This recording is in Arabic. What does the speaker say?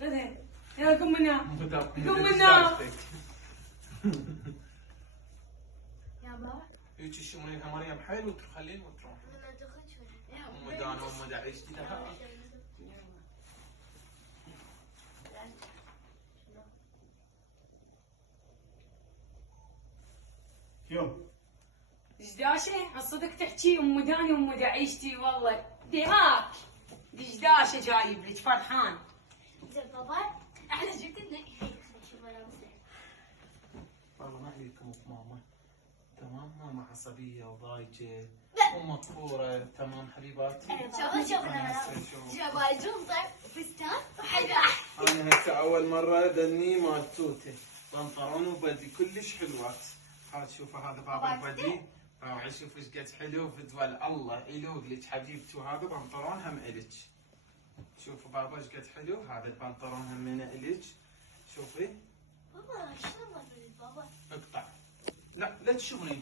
خذها. يلا قم من هنا. قم من هنا. يا بابا هيك تشمونيها مريم حيل وتخلين وتروح. ما تاخذ شوي. ام دانا ام دعيش كذا. يوم دشداشه الصدق تحكي ام داني وام دعيشتي والله دهاك دشداشه جايب لك فرحان. زين بابا احنا جبت لنا شوف ملابسنا. والله ما عليكم ماما. تمام ماما عصبيه وضايجه ومقهوره. تمام حبيباتي. جبال جنطه وفستان وحذاء. انا هسه اول مره دني مال توته بنطلون وبدي كلش حلوات. هاد شوفوا هذا بابا البدي. روعي شوف ايش قد حلو فدول الله يلوق لك حبيبتي. وهذا بنطلون هم الك. شوفوا بابا ايش قد حلو. هذا البنطلون هم من الك. شوفي بابا شلون ما تريد بابا؟ اقطع. لا لا تشوفني.